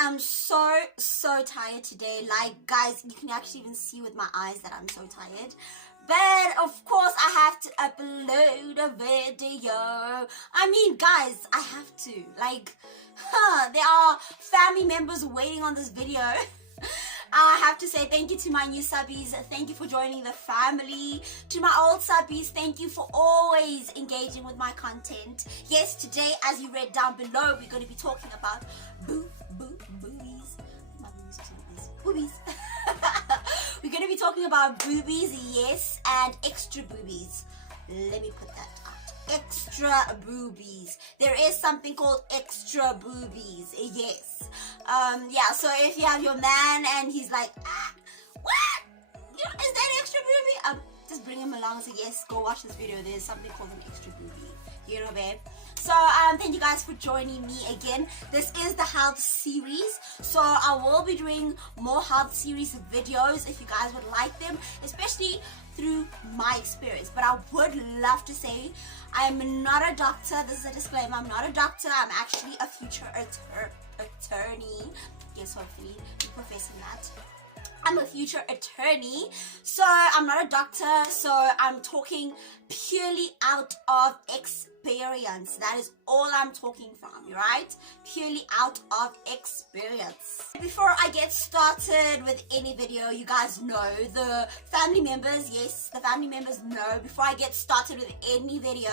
am so tired today. Like, guys, you can actually even see with my eyes that I'm so tired. But of course I have to upload a video. I mean, guys, I have to. Like, there are family members waiting on this video. I have to say thank you to my new subbies. Thank you for joining the family. To my old subbies, thank you for always engaging with my content. Yes, today, as you read down below, we're going to be talking about boobies. My boobies. We're going to be talking about boobies, yes, and extra boobies. Let me put that out. Extra boobies. There is something called extra boobies, yes. Yeah, so if you have your man and he's like, what? You know, is that extra boobie? Just bring him along and say, yes, go watch this video. There's something called an extra boobie. You know, babe? So, thank you guys for joining me again. This is the health series. So, I will be doing more health series videos if you guys would like them, especially through my experience. But I would love to say, I'm not a doctor. This is a disclaimer. I'm not a doctor. I'm actually a future attorney. Yes, hopefully you're professing that. I'm a future attorney, so I'm not a doctor, so I'm talking purely out of experience. That is all I'm talking from, right? Purely out of experience. Before I get started with any video, you guys know, the family members, yes, the family members know, before I get started with any video,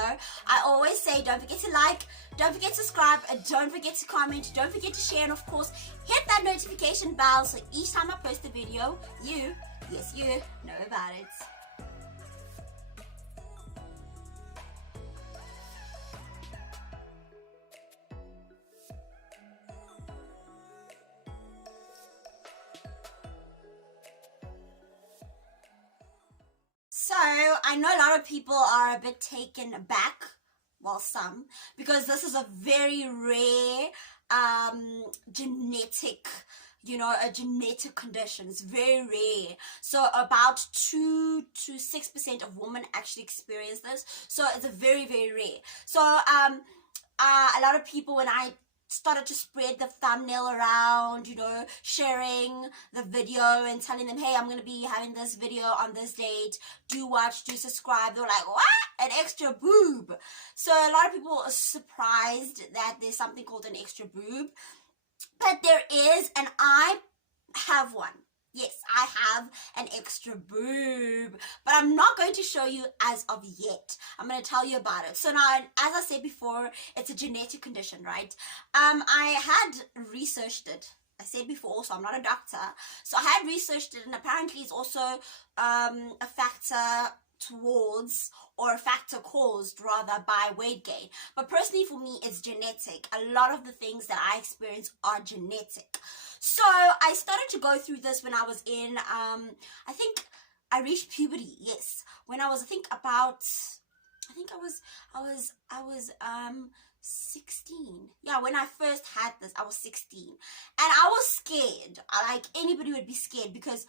I always say don't forget to like, don't forget to subscribe, and don't forget to comment, don't forget to share, and of course, hit that notification bell so each time I post a video, you, yes you, know about it. So, I know a lot of people are a bit taken aback, well, some, because this is a very rare genetic, you know, a genetic condition. It's very rare. So about 2 to 6% of women actually experience this. So it's a very, very rare. So a lot of people, when I started to spread the thumbnail around, you know, sharing the video and telling them, hey, I'm going to be having this video on this date, do watch, do subscribe, they were like, what? An extra boob. So a lot of people are surprised that there's something called an extra boob, but there is, and I have one. Yes, I have an extra boob, but I'm not going to show you as of yet. I'm going to tell you about it. So now, as I said before, it's a genetic condition, right? I had researched it. I said before also, I'm not a doctor. So I had researched it, and apparently it's also a factor towards, or a factor caused rather, by weight gain. But personally for me, it's genetic. A lot of the things that I experience are genetic. So I started to go through this when I was in I think I reached puberty, yes, when I was, I was 16. Yeah, when I first had this, I was 16, and I was scared. Like anybody would be scared, because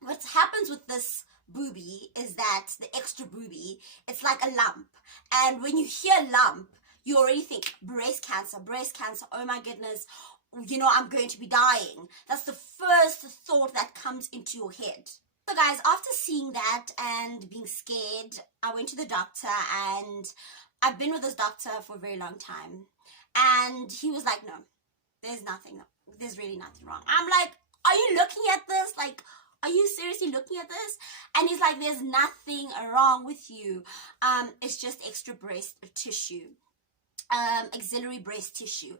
what happens with this boobie is that the extra boobie, it's like a lump, and when you hear lump, you already think breast cancer, oh my goodness, you know, I'm going to be dying. That's the first thought that comes into your head. So guys, after seeing that and being scared, I went to the doctor, and I've been with this doctor for a very long time, and he was like, no, there's really nothing wrong. I'm like, are you looking at this? Like, are you seriously looking at this? And he's like, there's nothing wrong with you. It's just extra breast tissue, axillary breast tissue.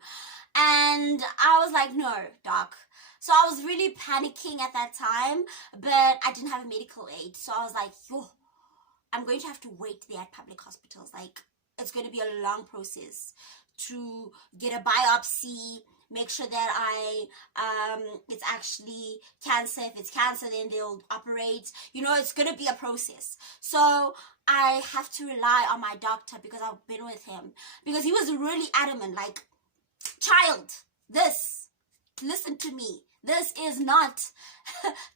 And I was like, no, doc. So I was really panicking at that time, but I didn't have a medical aid. So I was like, yo, I'm going to have to wait there at public hospitals. Like, it's going to be a long process to get a biopsy, make sure that it's actually cancer. If it's cancer, then they'll operate. You know, it's going to be a process. So I have to rely on my doctor, because I've been with him, because he was really adamant, like, child, listen to me. This is not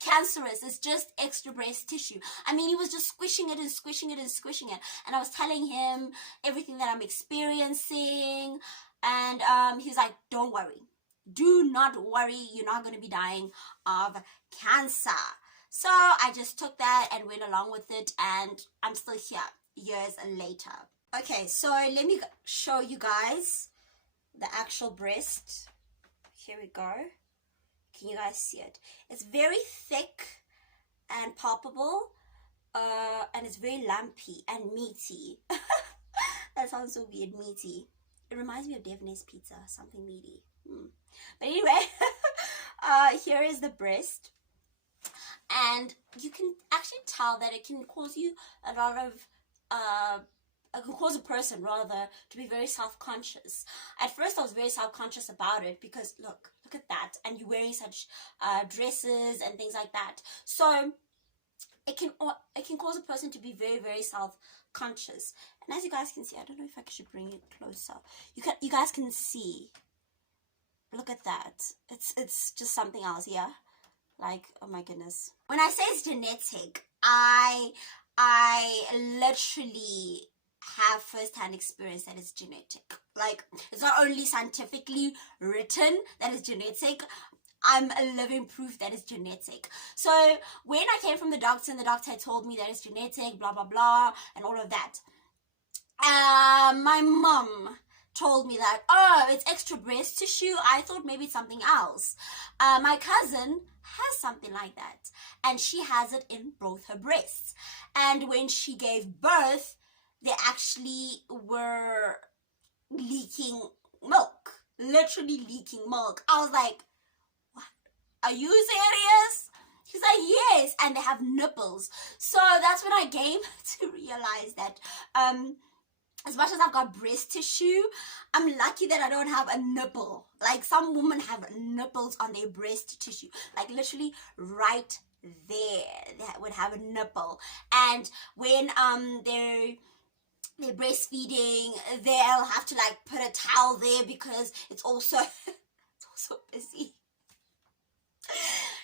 cancerous. It's just extra breast tissue. I mean, he was just squishing it and squishing it and squishing it. And I was telling him everything that I'm experiencing. And he was like, don't worry. do not worry, you're not going to be dying of cancer. So I just took that and went along with it, and I'm still here years later. Okay, so let me show you guys the actual breast. Here we go. Can you guys see it? It's very thick and palpable, and it's very lumpy and meaty. That sounds so weird, meaty. It reminds me of Devonese pizza, something meaty. But anyway, here is the breast, and you can actually tell that it can cause you a lot of it can cause a person rather to be very self-conscious. At first I was very self-conscious about it because look at that, and you're wearing such dresses and things like that, so it can cause a person to be very, very self-conscious. And as you guys can see, I don't know if I should bring it closer. You guys can see, look at that, it's just something else. Yeah, like, oh my goodness, when I say it's genetic, I literally have first-hand experience that it's genetic. Like, it's not only scientifically written that it's genetic, I'm a living proof that it's genetic. So when I came from the doctor and the doctor had told me that it's genetic, blah blah blah and all of that, my mom told me that, oh, it's extra breast tissue. I thought maybe it's something else. My cousin has something like that, and she has it in both her breasts, and when she gave birth, they actually were leaking milk, literally leaking milk. I was like, what? Are you serious? She's like, yes, and they have nipples. So that's when I came to realize that as much as I've got breast tissue, I'm lucky that I don't have a nipple. Like, some women have nipples on their breast tissue, like literally right there, they would have a nipple. And when they're breastfeeding, they'll have to like put a towel there because it's also it's also busy.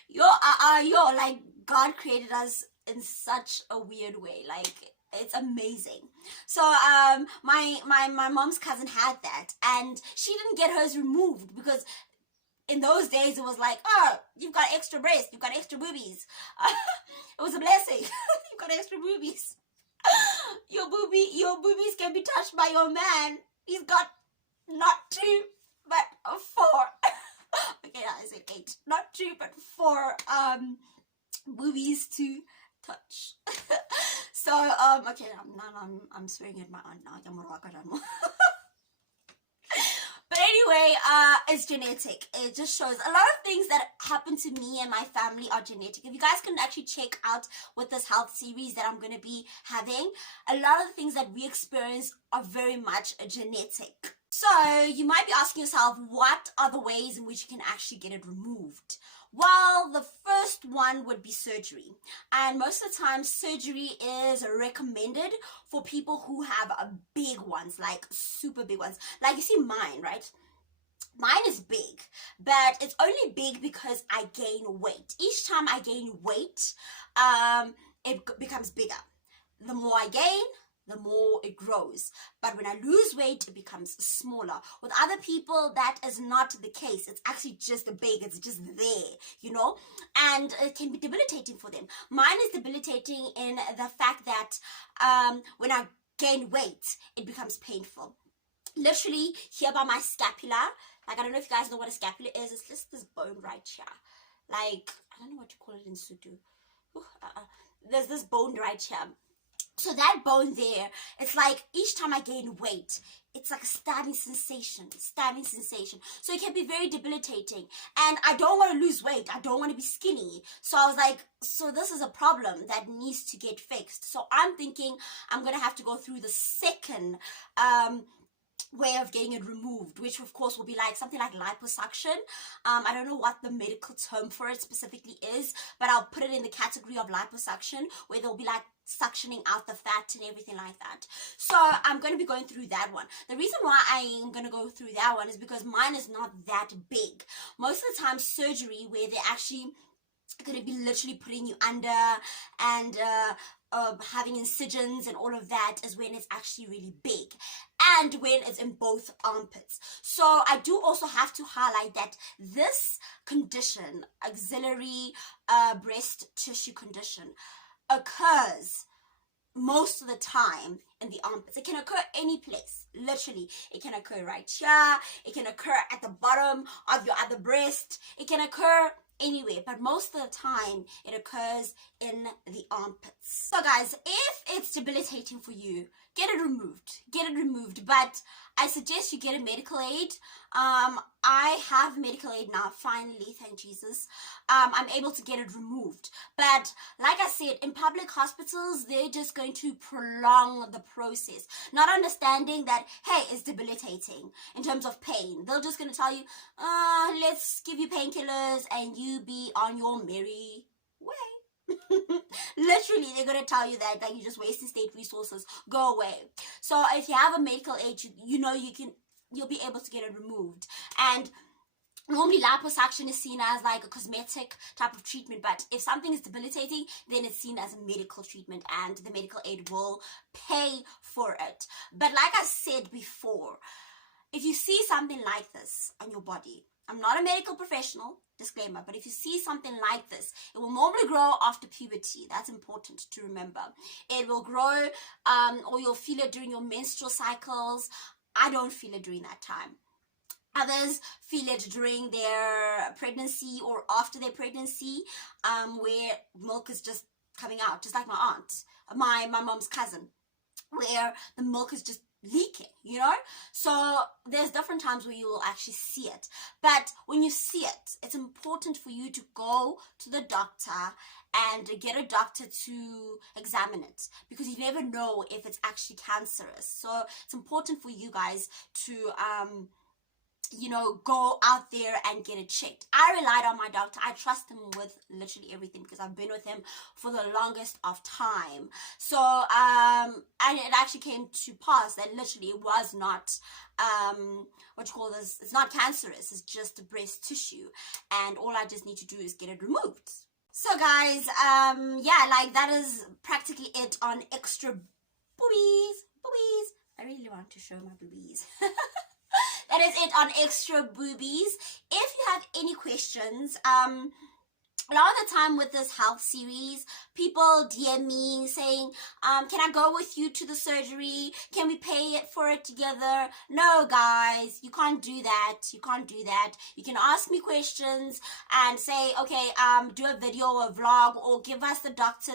Yo, like, God created us in such a weird way. Like, it's amazing. So my mom's cousin had that, and she didn't get hers removed because in those days it was like, oh, you've got extra breast, you've got extra boobies. It was a blessing. You've got extra boobies. Your boobies can be touched by your man. He's got not 2 but 4. Okay, I said 8, not 2 but 4 boobies to touch. So okay, I'm swearing at my aunt now. But anyway, it's genetic. It just shows a lot of things that happen to me and my family are genetic. If you guys can actually check out with this health series that I'm going to be having, a lot of the things that we experience are very much genetic. So you might be asking yourself, what are the ways in which you can actually get it removed? Well, the first one would be surgery. And most of the time, surgery is recommended for people who have big ones, like super big ones. Like, you see mine, right? Mine is big, but it's only big because I gain weight. Each time I gain weight, it becomes bigger. The more I gain, the more it grows. But when I lose weight, it becomes smaller. With other people, that is not the case. It's actually just big. It's just there, you know, and it can be debilitating for them. Mine is debilitating in the fact that when I gain weight, it becomes painful. Literally here by my scapula, like, I don't know if you guys know what a scapula is. It's just this bone right here. Like, I don't know what you call it in Sutu. There's this bone right here. So that bone there, it's like each time I gain weight, it's like a stabbing sensation. So it can be very debilitating. And I don't want to lose weight. I don't want to be skinny. So I was like, so this is a problem that needs to get fixed. So I'm thinking I'm going to have to go through the second way of getting it removed, which of course will be like something like liposuction. I don't know what the medical term for it specifically is, but I'll put it in the category of liposuction, where they'll be like suctioning out the fat and everything like that. So I'm going to be going through that one. The reason why I'm going to go through that one is because mine is not that big. Most of the time, surgery where they're actually going to be literally putting you under and having incisions and all of that is when it's actually really big. and when it's in both armpits. So I do also have to highlight that this condition, axillary breast tissue condition, occurs most of the time in the armpits. It can occur any place, literally. It can occur right here, it can occur at the bottom of your other breast, it can occur anywhere, but most of the time it occurs in the armpits. So guys, if it's debilitating for you, get it removed, but I suggest you get a medical aid. I have medical aid now, finally, thank Jesus. I'm able to get it removed, but like I said, in public hospitals, they're just going to prolong the process, not understanding that, hey, it's debilitating in terms of pain. They're just going to tell you, let's give you painkillers and you be on your merry way. Literally, they're going to tell you that, like, you're just wasting state resources, go away. So if you have a medical aid, you'll be able to get it removed. And normally liposuction is seen as like a cosmetic type of treatment, but if something is debilitating, then it's seen as a medical treatment and the medical aid will pay for it. But like I said before, if you see something like this on your body, I'm not a medical professional, disclaimer, but if you see something like this, it will normally grow after puberty. That's important to remember. It will grow, or you'll feel it during your menstrual cycles. I don't feel it during that time. Others feel it during their pregnancy or after their pregnancy, where milk is just coming out, just like my aunt, my mom's cousin, where the milk is just leaking, you know. So there's different times where you will actually see it, but when you see it, it's important for you to go to the doctor and get a doctor to examine it, because you never know if it's actually cancerous. So it's important for you guys to go out there and get it checked. I relied on my doctor. I trust him with literally everything because I've been with him for the longest of time. So and it actually came to pass that literally it was not it's not cancerous, it's just breast tissue, and all I just need to do is get it removed. So guys, that is practically it on extra boobies. I really want to show my boobies. That is it on extra boobies. If you have any questions, a lot of the time with this health series, people DM me saying, can I go with you to the surgery? Can we pay for it together? No, guys, you can't do that. You can ask me questions and say, okay, do a video or a vlog, or give us the doctor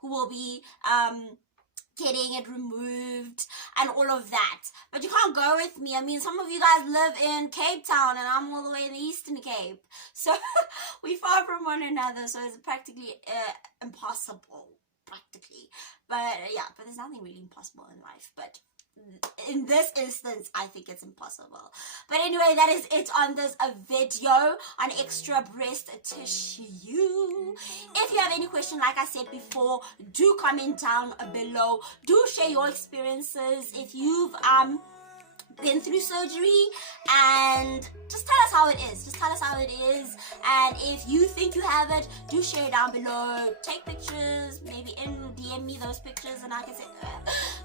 who will be getting it removed and all of that. But you can't go with me. I mean, some of you guys live in Cape Town and I'm all the way in the Eastern Cape, so we're far from one another, so it's practically impossible, practically. But but there's nothing really impossible in life, but in this instance I think it's impossible. But anyway, that is it on this video on extra breast tissue. If you have any question, like I said before, do comment down below. Do share your experiences if you've been through surgery, and just tell us how it is. And if you think you have it, do share it down below. Take pictures, maybe DM me those pictures and I can say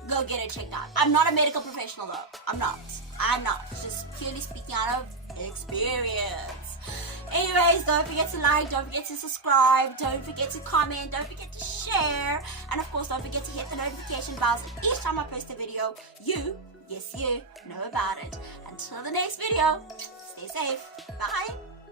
go get it checked out. I'm not a medical professional though. I'm not just purely speaking out of experience. Anyways, don't forget to like, don't forget to subscribe, don't forget to comment, don't forget to share, and of course don't forget to hit the notification bells each time I post a video. You know about it. Until the next video, stay safe. Bye.